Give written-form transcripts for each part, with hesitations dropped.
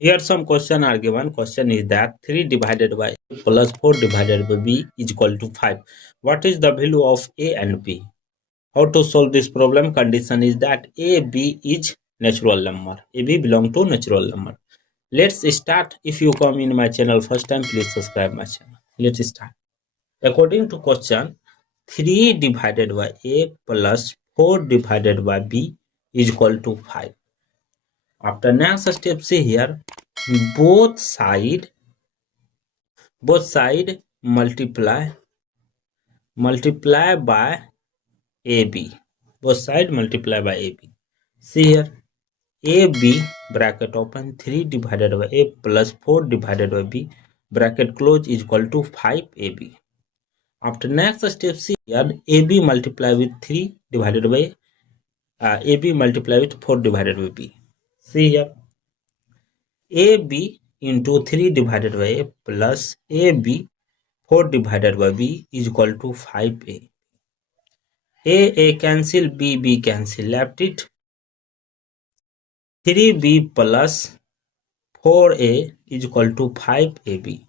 Here some question are given. Question is that 3 divided by a plus 4 divided by b is equal to 5. What is the value of a and b? How to solve this problem? Condition is that a, b is natural number. A, b belong to natural number. Let's start. If you come in my channel first time, please subscribe my channel. Let's start. According to question, 3 divided by a plus 4 divided by b is equal to 5. After next step, see here, both side multiply by ab. Both side multiply by ab. See here, ab bracket open 3 divided by a plus 4 divided by b bracket close is equal to 5 ab. After next step, see here, ab multiply with 3 divided by ab multiply with 4 divided by b. See here, ab into 3 divided by a plus ab 4 divided by b is equal to 5a. A cancel, b cancel, left it 3b plus 4a is equal to 5ab.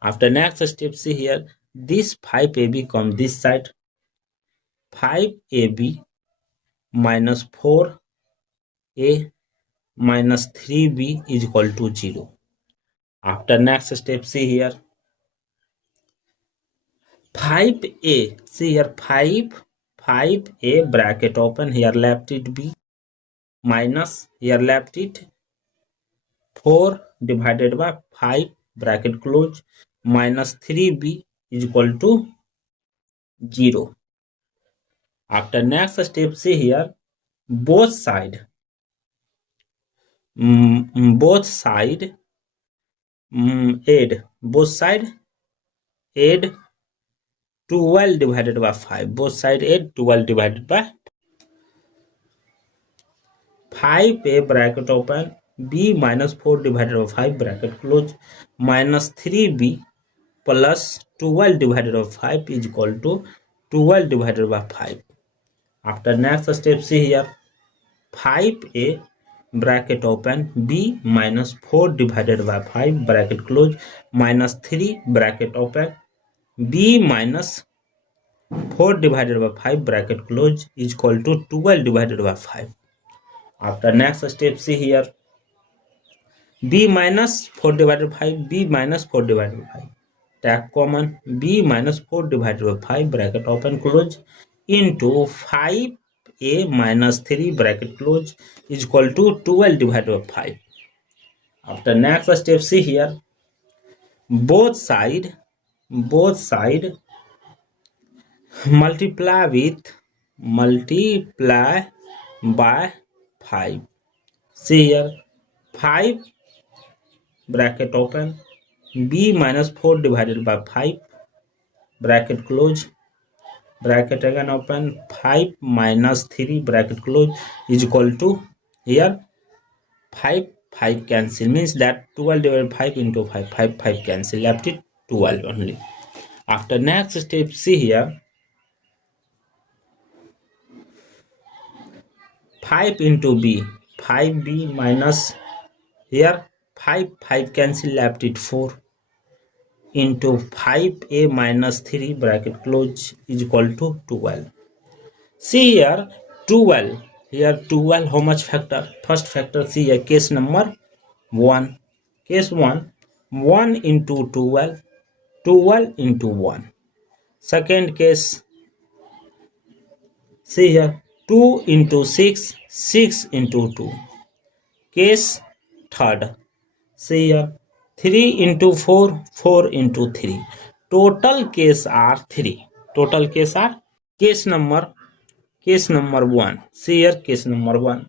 After next step, see here, this 5ab come this side, 5ab minus 4a minus 3b is equal to 0. After next step, see here, 5a, see here, 5a bracket open, here left it b minus, here left it 4 divided by 5 bracket close minus 3b is equal to 0. After next step, see here, both side add 12 divided by 5. Both side add 12 divided by 5a bracket open, b minus 4 divided by 5 bracket close minus 3b plus 12 divided by 5 is equal to 12 divided by 5. After next step, see here, 5a bracket open, b minus 4 divided by 5 bracket close minus 3 bracket open, b minus 4 divided by 5 bracket close is equal to 12 divided by 5. After next step, see here, b minus 4 divided by 5, b minus 4 divided by 5. Take common, b minus 4 divided by 5 bracket open close into 5a minus 3 bracket close is equal to 12 divided by 5. After next step, see here, both side multiply by 5. See here, 5 bracket open, b minus 4 divided by 5 bracket close bracket again open, 5 minus 3 bracket close is equal to, here 5 cancel, means that 12 divided by 5 into 5 cancel, left it 12 only. After next step, see here, 5 into b, 5b minus, here 5 cancel, left it 4 into 5a minus 3 bracket close is equal to 12. See here, 12, here 12, how much factor? First factor, see here, case number 1, case 1 into 12, 12 into 1. Second case, see here, 2 into 6, 6 into 2. Case third, see here, 3 into 4, 4 into 3. Total case are 3. Total case are case number 1. See here, case number 1.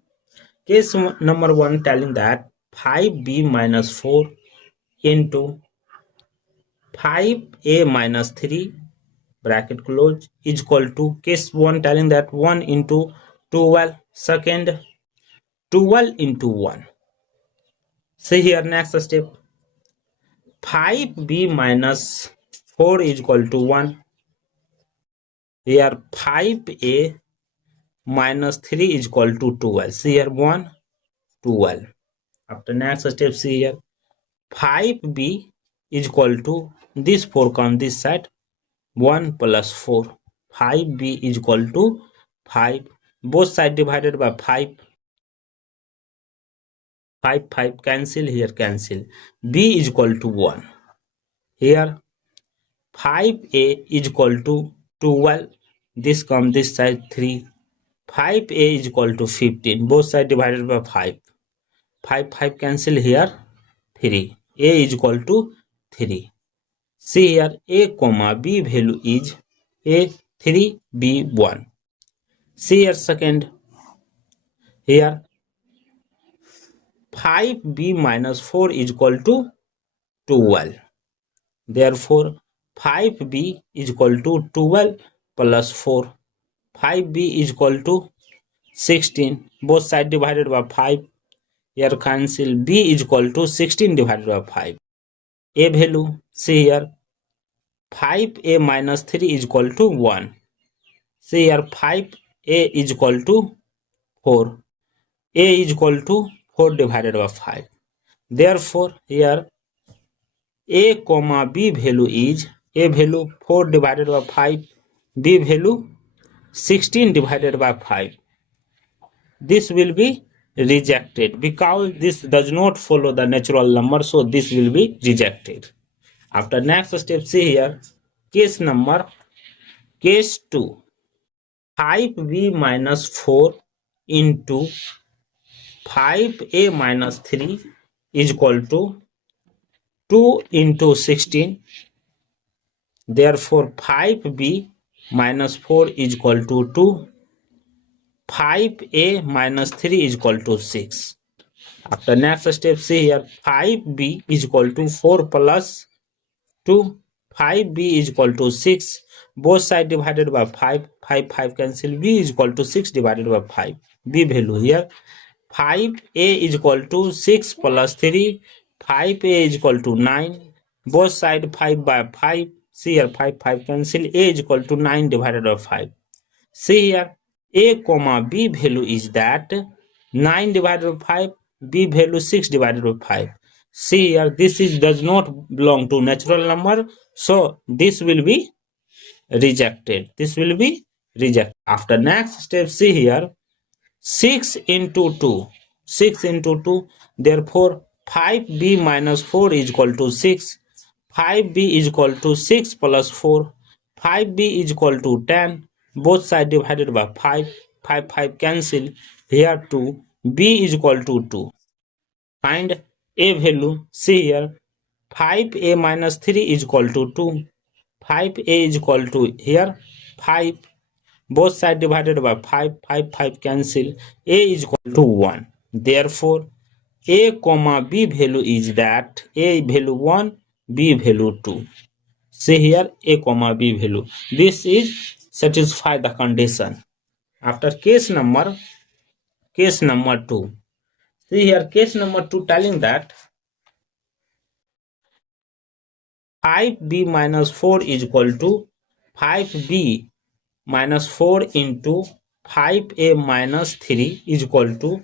Case number 1 telling that 5b minus 4 into 5a minus 3 bracket close is equal to, case 1 telling that 1 into 12, second 12 into 1. See here, next step, 5b minus 4 is equal to 1. Here 5a minus 3 is equal to 12. See here, 1, 12. After next step, see here 5b is equal to this 4 come this side, 1 plus 4. 5b is equal to 5, both side divided by 5. 5 cancel, here cancel. b is equal to 1. Here 5a is equal to 12, this come this side 3. 5a is equal to 15, both side divided by 5. 5 cancel, here 3. a is equal to 3. See here a comma b value is a 3, b 1. See here second, here 5b minus 4 is equal to 12. Therefore 5b is equal to 12 plus 4. 5b is equal to 16, both side divided by 5. Here cancel, b is equal to 16 divided by 5. a value, see here 5a minus 3 is equal to 1. See here 5a is equal to 4. a is equal to 4 divided by 5. Therefore here a comma b value is a value 4 divided by 5, b value 16 divided by 5. This will be rejected because this does not follow the natural number, so this will be rejected. After next step, see here case 2. 5b minus 4 into 5a minus 3 is equal to 2 into 16. Therefore 5b minus 4 is equal to 2. 5a minus 3 is equal to 6. After next step, see here 5b is equal to 4 plus 2. 5b is equal to 6, both side divided by 5. 5 cancel, b is equal to 6 divided by 5. b value here 5a is equal to 6 plus 3. 5a is equal to 9, both side 5 by 5. See here 5 cancel, a is equal to 9 divided by 5. See here a comma b value is that 9 divided by 5, b value 6 divided by 5. See here this is does not belong to natural number, so this will be rejected. This will be rejected. After next step, see here 6 into 2. 6 into 2. Therefore 5b minus 4 is equal to 6. 5b is equal to 6 plus 4. 5b is equal to 10. Both side divided by 5. 5 cancel. Here 2. b is equal to 2. Find a value. See here 5a minus 3 is equal to 2. 5a is equal to here 5. Both side divided by 5. 5 cancel. a is equal to 1. Therefore a comma b value is that a value 1, b value 2. See here a comma b value. This is satisfy the condition. After case number 2. See here case number 2 telling that 5b minus 4 is equal to 5b minus 4 into 5a minus 3 is equal to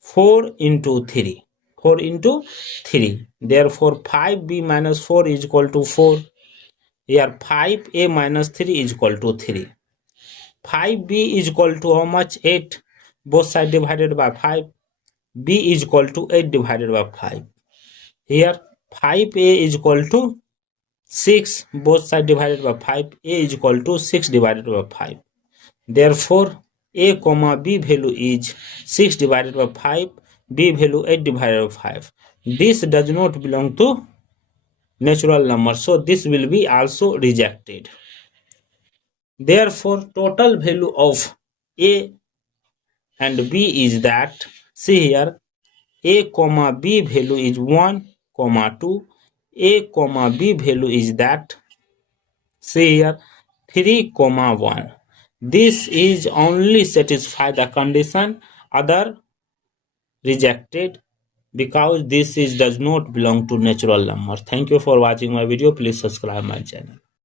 4 into 3. 4 into 3. Therefore 5b minus 4 is equal to 4. Here 5a minus 3 is equal to 3. 5b is equal to how much? 8. Both side divided by 5. b is equal to 8 divided by 5. Here 5a is equal to 6. Both side divided by 5. a is equal to 6 divided by 5. Therefore a comma b value is 6 divided by 5. b value 8 divided by 5. This does not belong to natural number, so this will be also rejected. Therefore total value of a and b is that, see here a comma b value is 1 comma 2. a comma b value is that, see here 3 comma 1. This is only satisfy the condition, other rejected because this is does not belong to natural number. Thank you for watching my video. Please subscribe my channel.